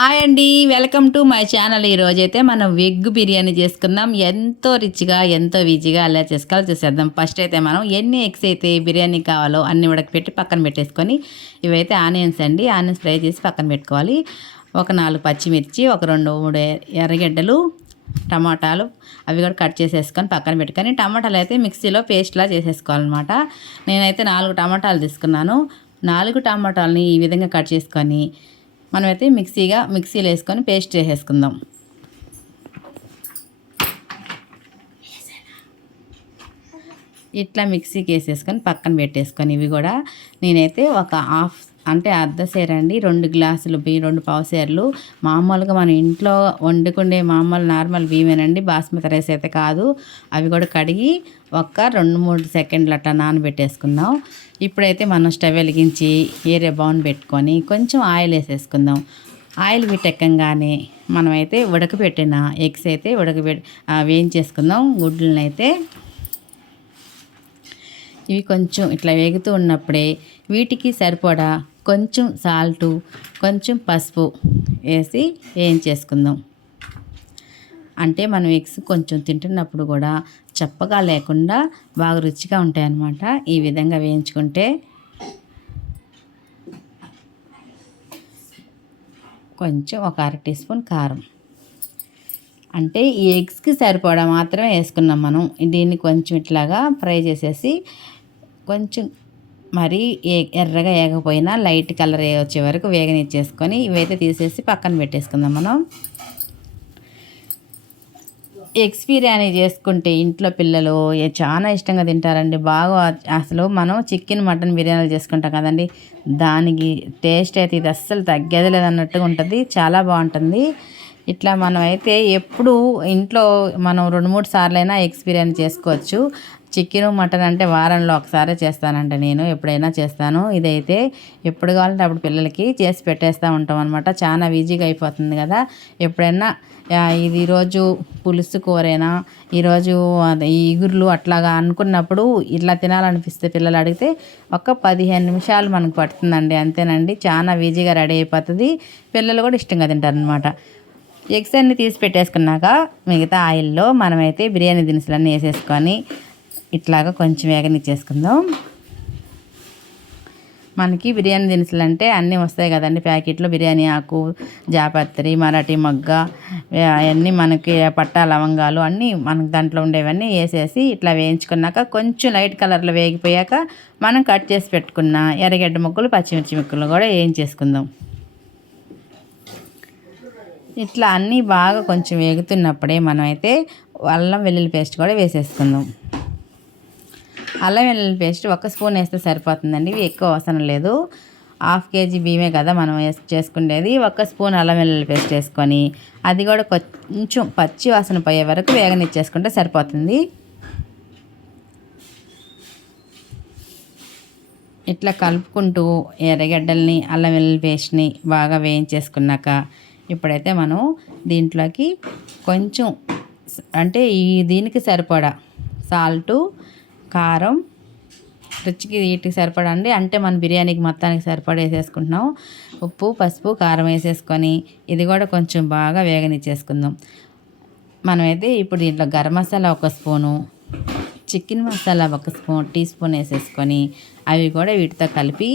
Hi అండి welcome to my channel. ఈరోజు అయితే మనం వెగ్ బిర్యానీ చేసుకుందాం. ఎంతో రిచ్గా ఎంతో ఈజీగా అలా చేసుకోవాలో చేసేద్దాం. ఫస్ట్ అయితే మనం ఎన్ని ఎగ్స్ అయితే బిర్యానీ కావాలో అన్ని ఉడకపెట్టి పక్కన పెట్టేసుకొని ఇవైతే ఆనియన్స్ అండి. ఆనియన్స్ ఫ్రై చేసి పక్కన పెట్టుకోవాలి. ఒక నాలుగు పచ్చిమిర్చి ఒక రెండు మూడు ఎర్రగడ్డలు టమాటాలు అవి కూడా కట్ చేసేసుకొని పక్కన పెట్టుకొని టమాటాలు అయితే మిక్సీలో పేస్ట్లా చేసేసుకోవాలన్నమాట. నేనైతే నాలుగు టమాటాలు తీసుకున్నాను. నాలుగు టమాటాలని ఈ విధంగా కట్ చేసుకొని మనమైతే మిక్సీగా మిక్సీలో వేసుకొని పేస్ట్ చేసేసుకుందాం. ఇట్లా మిక్సీకి వేసేసుకొని పక్కన పెట్టేసుకొని ఇవి కూడా నేనైతే ఒక హాఫ్ అంటే అర్ధ సేర అండి. రెండు గ్లాసులు బియ్యం రెండు పావుసేర్లు మామూలుగా మన ఇంట్లో వండుకునే మామూలు నార్మల్ బియ్యమేనండి. బాస్మతి రైస్ అయితే కాదు. అవి కూడా కడిగి ఒక్క రెండు మూడు సెకండ్లు అట్లా నానబెట్టేసుకుందాం. ఇప్పుడైతే మనం స్టవ్ వెలిగించి ఏరే బౌన్ పెట్టుకొని కొంచెం ఆయిల్ వేసేసుకుందాం. ఆయిల్ వీటెక్కంగానే మనమైతే ఉడకబెట్టిన ఎగ్స్ అయితే ఉడకబెట్టి వేయించేసుకుందాం. గుడ్లను అయితే ఇవి కొంచెం ఇట్లా వేగుతూ ఉన్నప్పుడే వీటికి సరిపడా కొంచెం సాల్టు కొంచెం పసుపు వేసి వేయించేసుకుందాం అంటే మనం ఎగ్స్ కొంచెం తింటున్నప్పుడు కూడా చప్పగా లేకుండా బాగా రుచిగా ఉంటాయన్నమాట. ఈ విధంగా వేయించుకుంటే కొంచెం ఒక అర టీ స్పూన్ కారం. అంటే ఈ ఎగ్స్కి సరిపడా మాత్రమే వేసుకున్నాం మనం. దీన్ని కొంచెం ఇట్లాగా ఫ్రై చేసేసి కొంచెం మరీ ఎర్రగా వేగపోయినా లైట్ కలర్ వచ్చే వరకు వేగనిచ్చేసుకొని ఇవైతే తీసేసి పక్కన పెట్టేసుకుందాం మనం. ఎగ్స్ బిర్యానీ చేసుకుంటే ఇంట్లో పిల్లలు చాలా ఇష్టంగా తింటారండి. బాగా అసలు మనం చికెన్ మటన్ బిర్యానీలు చేసుకుంటాం కదండి. దానికి టేస్ట్ అయితే ఇది అస్సలు తగ్గేది లేదన్నట్టుగా ఉంటుంది. చాలా బాగుంటుంది. ఇట్లా మనం అయితే ఎప్పుడు ఇంట్లో మనం రెండు మూడు సార్లైనా ఎగ్స్ బిర్యానీ చేసుకోవచ్చు. చికెన్ మటన్ అంటే వారంలో ఒకసారి చేస్తానంట నేను. ఎప్పుడైనా చేస్తాను. ఇదైతే ఎప్పుడు కావాలంటే అప్పుడు పిల్లలకి చేసి పెట్టేస్తూ ఉంటాం అనమాట చాలా ఈజీగా అయిపోతుంది కదా. ఎప్పుడైనా ఇది ఈరోజు పులుసు కూరైనా ఈరోజు ఇగుర్లు అట్లాగా అనుకున్నప్పుడు ఇట్లా తినాలనిపిస్తే పిల్లలు అడిగితే ఒక పదిహేను నిమిషాలు మనకు పడుతుందండి. అంతేనండి. చాలా ఈజీగా రెడీ అయిపోతుంది. పిల్లలు కూడా ఇష్టంగా తింటారనమాట ఎగ్స్ అన్ని తీసి పెట్టేసుకున్నాక మిగతా ఆయిల్లో మనమైతే బిర్యానీ దినుసులన్నీ వేసేసుకొని ఇట్లాగా కొంచెం వేగనిచ్చేసుకుందాం మనకి బిర్యానీ దినుసులు అంటే అన్నీ వస్తాయి కదండి. ప్యాకెట్లో బిర్యానీ ఆకు జాపత్రి మరాఠీ మొగ్గ అవన్నీ మనకి పట్టా లవంగాలు అన్నీ మనకి దాంట్లో ఉండేవన్నీ వేసేసి ఇట్లా వేయించుకున్నాక కొంచెం లైట్ కలర్లో వేగిపోయాక మనం కట్ చేసి పెట్టుకున్న ఎర్రగడ్డ ముక్కలు పచ్చిమిర్చి ముక్కలు కూడా వేయించేసుకుందాం. ఇట్లా అన్నీ బాగా కొంచెం వేగుతున్నప్పుడే మనమైతే అల్లం వెల్లుల్లి పేస్ట్ కూడా వేసేసుకుందాం. అల్లం వెల్లుల్లి పేస్ట్ ఒక స్పూన్ వేస్తే సరిపోతుందండి. ఇవి ఎక్కువ అవసరం లేదు. హాఫ్ కేజీ బియ్యమే కదా మనం చేసుకునేది ఒక స్పూన్ అల్లం వెల్లుల్లి పేస్ట్ వేసుకొని అది కూడా కొంచెం పచ్చి వాసన పోయే వరకు వేగనిచ్చేసుకుంటే సరిపోతుంది. ఇట్లా కలుపుకుంటూ ఎర్రగడ్డల్ని అల్లం వెల్లుల్లి పేస్ట్ని బాగా వేయించేసుకున్నాక ఇప్పుడైతే మనం దీంట్లోకి కొంచెం అంటే ఈ దీనికి సరిపడా సాల్టు కారం. రుచికి వీటికి సరిపడండి అంటే మన బిర్యానీకి మొత్తానికి సరిపడ వేసేసుకుంటున్నాం. ఉప్పు పసుపు కారం వేసేసుకొని ఇది కూడా కొంచెం బాగా వేగనిచ్చేసుకుందాం. మనమైతే ఇప్పుడు దీంట్లో గరం మసాలా ఒక స్పూను చికెన్ మసాలా ఒక స్పూన్ టీ స్పూన్ వేసేసుకొని అవి కూడా వీటితో కలిపి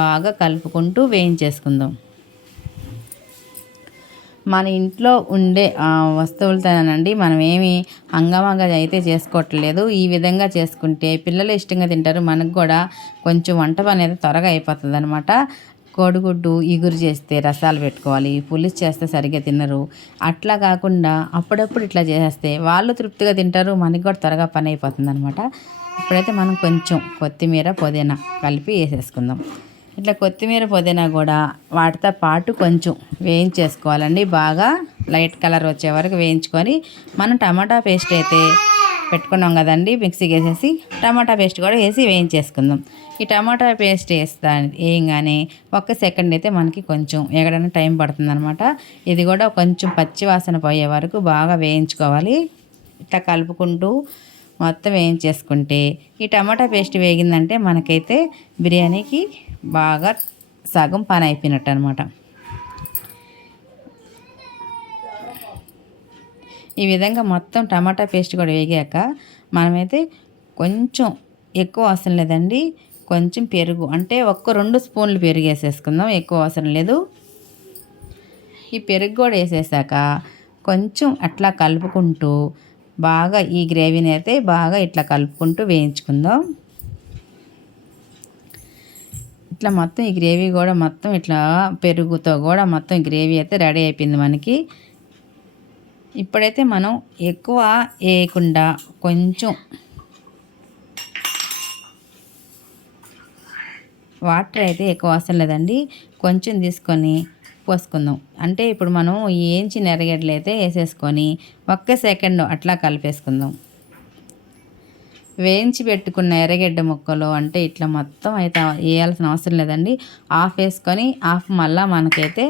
బాగా కలుపుకుంటూ వేయించేసుకుందాం. మన ఇంట్లో ఉండే వస్తువులతోనండి మనం ఏమి హంగామాగా అయితే చేసుకోవట్లేదు. ఈ విధంగా చేసుకుంటే పిల్లలు ఇష్టంగా తింటారు. మనకు కూడా కొంచెం వంట పని అయితే త్వరగా అయిపోతుంది అనమాట కోడిగుడ్డు ఇగురు చేస్తే రసాలు పెట్టుకోవాలి. పులుసు చేస్తే సరిగ్గా తినరు. అట్లా కాకుండా అప్పుడప్పుడు ఇట్లా చేస్తే వాళ్ళు తృప్తిగా తింటారు. మనకి కూడా త్వరగా పని అయిపోతుంది అనమాట ఇప్పుడైతే మనం కొంచెం కొత్తిమీర పుదీనా కలిపి వేసేసుకుందాం. ఇట్లా కొత్తిమీర పుదీనా కూడా వాటితో పాటు కొంచెం వేయించేసుకోవాలండి. బాగా లైట్ కలర్ వచ్చే వరకు వేయించుకొని మనం టమాటా పేస్ట్ అయితే పెట్టుకున్నాం కదండి మిక్సీకి వేసేసి టమాటా పేస్ట్ కూడా వేసి వేయించేసుకుందాం. ఈ టమాటా పేస్ట్ వేస్తా వేయంగానే ఒక్క సెకండ్ అయితే మనకి కొంచెం ఎక్కడైనా టైం పడుతుందనమాట ఇది కూడా కొంచెం పచ్చి వాసన పోయే వరకు బాగా వేయించుకోవాలి. ఇట్లా కలుపుకుంటూ మొత్తం వేయించేసుకుంటే ఈ టమాటా పేస్ట్ వేగిందంటే మనకైతే బిర్యానీకి బాగా సగం పని అయిపోయినట్టు అనమాట ఈ విధంగా మొత్తం టమాటా పేస్ట్ కూడా వేగాక మనమైతే కొంచెం ఎక్కువ అవసరం లేదండి. కొంచెం పెరుగు అంటే ఒక్క రెండు స్పూన్లు పెరుగు వేసేసుకుందాం ఎక్కువ అవసరం లేదు. ఈ పెరుగు కూడా వేసేసాక కొంచెం అట్లా కలుపుకుంటూ బాగా ఈ గ్రేవీని అయితే బాగా ఇట్లా కలుపుకుంటూ వేయించుకుందాం. ఇట్లా మొత్తం ఈ గ్రేవీ కూడా మొత్తం ఇట్లా పెరుగుతో కూడా మొత్తం గ్రేవీ అయితే రెడీ అయిపోయింది మనకి. ఇప్పుడైతే మనం ఎక్కువ వేయకుండా కొంచెం వాటర్ అయితే ఎక్కువ అవసరం లేదండి. కొంచెం తీసుకొని పోసుకుందాం. అంటే ఇప్పుడు మనం ఏంచిన ఎరగడ్డలు అయితే వేసేసుకొని ఒక్క సెకండ్ అట్లా కలిపేసుకుందాం. వేయించి పెట్టుకున్న ఎర్రగడ్డ ముక్కలు అంటే ఇట్లా మొత్తం అయితే వేయాల్సిన అవసరం లేదండి. ఆఫ్ వేసుకొని ఆఫ్ మళ్ళీ మనకైతే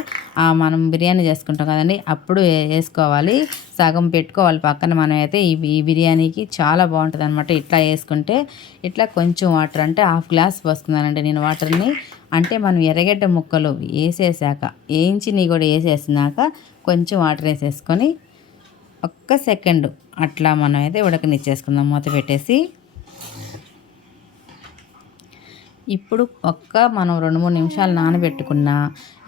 మనం బిర్యానీ చేసుకుంటాం కదండి. అప్పుడు వేసుకోవాలి. సగం పెట్టుకోవాలి. పక్కన మనం అయితే ఈ బిర్యానీకి చాలా బాగుంటుంది అనమాట ఇట్లా వేసుకుంటే ఇట్లా కొంచెం వాటర్ అంటే హాఫ్ గ్లాస్ పోసుకున్నానండి నేను వాటర్ని. అంటే మనం ఎర్రగడ్డ ముక్కలు వేసేసాక వేయించి నీ కూడా వేసేసినాక కొంచెం వాటర్ వేసేసుకొని ఒక్క సెకండ్ అట్లా మనం అయితే ఉడకనిచ్చేసుకుందాం. మూత పెట్టేసి ఇప్పుడు ఒక్క మనం రెండు మూడు నిమిషాలు నానబెట్టుకున్న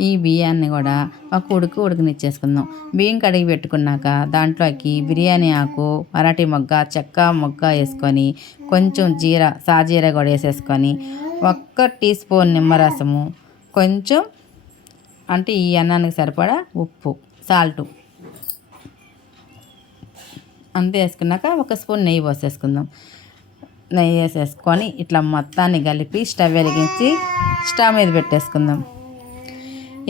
ఈ బియ్యాన్ని కూడా ఒక ఉడుకు ఉడకనిచ్చేసుకుందాం. బియ్యం కడిగి పెట్టుకున్నాక దాంట్లోకి బిర్యానీ ఆకు మరాఠీ మొగ్గ చెక్క మొగ్గ వేసుకొని కొంచెం జీర సాజీర కూడా వేసేసుకొని ఒక్క టీ స్పూన్ నిమ్మరసము కొంచెం అంటే ఈ అన్నానికి సరిపడా ఉప్పు సాల్టు అంతే వేసుకున్నాక ఒక స్పూన్ నెయ్యి పోసేసుకుందాం. నెయ్యి వేసేసుకొని ఇట్లా మొత్తాన్ని కలిపి స్టవ్ వెలిగించి స్టవ్ మీద పెట్టేసుకుందాం.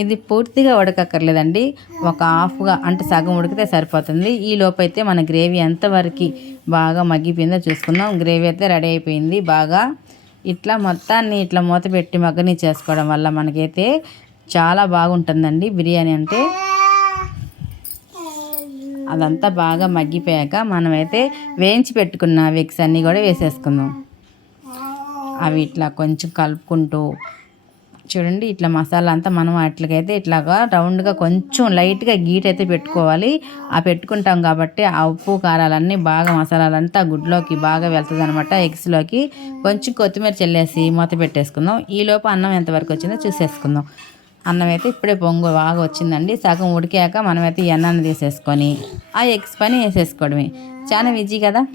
ఇది పూర్తిగా ఉడకక్కర్లేదండి. ఒక హాఫ్గా అంటే సగం ఉడికితే సరిపోతుంది. ఈ లోపైతే మన గ్రేవీ ఎంతవరకు బాగా మగ్గిపోయిందో చూసుకుందాం. గ్రేవీ అయితే రెడీ అయిపోయింది. బాగా ఇట్లా మొత్తాన్ని ఇట్లా మూత పెట్టి మగ్గని చేసుకోవడం వల్ల మనకైతే చాలా బాగుంటుందండి బిర్యానీ అంటే. అదంతా బాగా మగ్గిపోయాక మనమైతే వేయించి పెట్టుకున్న విక్స్ అన్నీ కూడా వేసేసుకుందాం. అవి ఇట్లా కొంచెం కలుపుకుంటూ చూడండి ఇట్లా మసాలా అంతా మనం అట్లకైతే ఇట్లాగా రౌండ్గా కొంచెం లైట్గా గీట్ అయితే పెట్టుకోవాలి. ఆ పెట్టుకుంటాం కాబట్టి ఆ ఉప్పు కారాలన్నీ బాగా మసాలాలంతా గుడ్లోకి బాగా వెళ్తుంది అనమాట ఎగ్స్లోకి. కొంచెం కొత్తిమీర చెల్లేసి మూత పెట్టేసుకుందాం. ఈలోపు అన్నం ఎంతవరకు వచ్చిందో చూసేసుకుందాం. అన్నం అయితే ఇప్పుడే పొంగు బాగా వచ్చిందండి. సగం ఉడికాక మనమైతే ఈ అన్నాన్ని తీసేసుకొని ఆ ఎగ్స్ పని వేసేసుకోవడమే. చాలా ఈజీ కదా?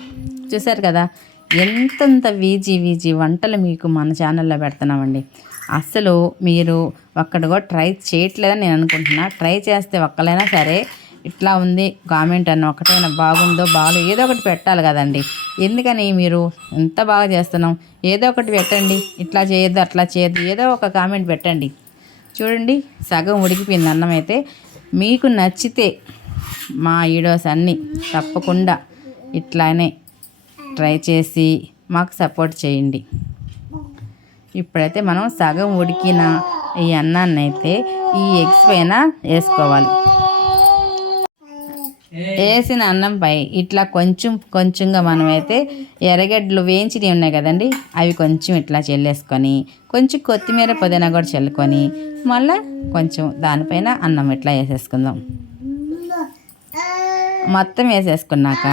చూసారు కదా? ఎంతంత వీజీ వీజీ వంటలు మీకు మన ఛానల్లో పెడుతున్నామండి. అసలు మీరు ఒక్కడ కూడా ట్రై చేయట్లేదని నేను అనుకుంటున్నా. ట్రై చేస్తే ఒక్కలైనా సరే ఇట్లా ఉంది కామెంట్ అన్న ఒకటైనా బాగుందో బాగాలో ఏదో ఒకటి పెట్టాలి కదండి. ఎందుకని మీరు ఎంత బాగా చేస్తున్నాం? ఏదో ఒకటి పెట్టండి ఇట్లా చేయొద్దు అట్లా చేయొద్దు ఏదో ఒక కామెంట్ పెట్టండి. చూడండి సగం ఉడికిపోయింది అన్నం అయితే. మీకు నచ్చితే మా వీడియోస్ అన్నీ తప్పకుండా ఇట్లానే ట్రై చేసి మాకు సపోర్ట్ చేయండి. ఇప్పుడైతే మనం సగం ఉడికిన ఈ అన్నాన్ని అయితే ఈ ఎగ్స్ పైన వేసుకోవాలి. వేసిన అన్నంపై ఇట్లా కొంచెం కొంచెంగా మనమైతే ఎర్రగడ్డలు వేయించినవి ఉన్నాయి కదండి అవి కొంచెం ఇట్లా చెల్లేసుకొని కొంచెం కొత్తిమీర పుదీనా కూడా చల్లుకొని మళ్ళీ కొంచెం దానిపైన అన్నం ఇట్లా వేసేసుకుందాం. మొత్తం వేసేసుకున్నాక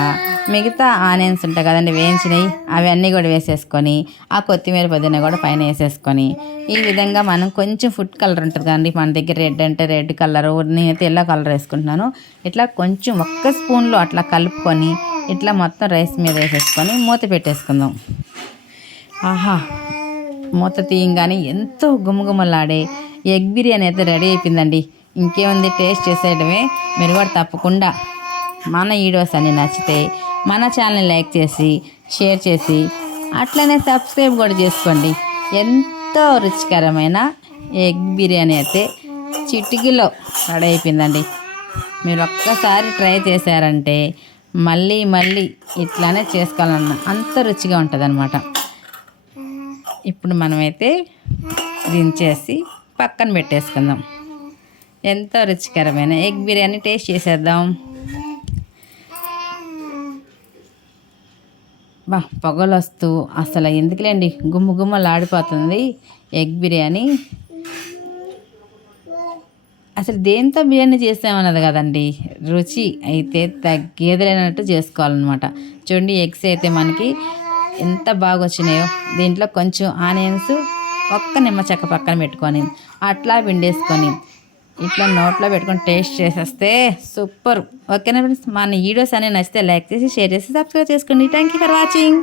మిగతా ఆనియన్స్ ఉంటాయి కదండి వేయించినవి అవన్నీ కూడా వేసేసుకొని ఆ కొత్తిమీర పుదీనా కూడా పైన వేసేసుకొని ఈ విధంగా మనం కొంచెం ఫుడ్ కలర్ ఉంటుంది కదండి. మన దగ్గర రెడ్ అంటే రెడ్ కలర్ నేనైతే ఎల్లో కలర్ వేసుకుంటున్నాను. ఇట్లా కొంచెం ఒక్క స్పూన్లో అట్లా కలుపుకొని ఇట్లా మొత్తం రైస్ మీద వేసేసుకొని మూత పెట్టేసుకుందాం. ఆహా! మూత తీయంగానే ఎంతో గుమగుమలాడే ఎగ్ బిర్యానీ అయితే రెడీ అయిపోయిందండి. ఇంకేముంది టేస్ట్ చేసేయడమే. మీరు కూడా తప్పకుండా మన వీడియోస్ అన్ని నచ్చితే మన ఛానల్ని లైక్ చేసి షేర్ చేసి అట్లనే సబ్స్క్రైబ్ కూడా చేసుకోండి. ఎంతో రుచికరమైన ఎగ్ బిర్యానీ అయితే చిటికీలో రెడీ అయిపోయిందండి మీరు ఒక్కసారి ట్రై చేశారంటే మళ్ళీ మళ్ళీ ఇట్లానే చేసుకోవాలన్న అంత రుచిగా ఉంటుంది అనమాట ఇప్పుడు మనమైతే దించేసి పక్కన పెట్టేసుకుందాం. ఎంతో రుచికరమైన ఎగ్ బిర్యానీ టేస్ట్ చేసేద్దాం. బా పొగలు వస్తూ అసలు ఎందుకులేండి? గుమ్మ గుమ్మలాడిపోతుంది ఎగ్ బిర్యానీ. అసలు దేంతో బిర్యానీ చేసామన్నది కదండి? రుచి అయితే తగ్గేదలైనట్టు చేసుకోవాలన్నమాట. చూడండి ఎగ్స్ అయితే మనకి ఎంత బాగా వచ్చినాయో దీంట్లో కొంచెం ఆనియన్స్ ఒక్క నిమ్మ చెక్క పక్కన పెట్టుకొని అట్లా పిండేసుకొని ఇట్లా నోట్లో పెట్టుకొని టేస్ట్ చేసేస్తే సూపర్. ఓకేనా ఫ్రెండ్స్? మన వీడియోస్ అన్నీ నచ్చితే లైక్ చేసి షేర్ చేసి సబ్స్క్రైబ్ చేసుకోండి. Thank you for watching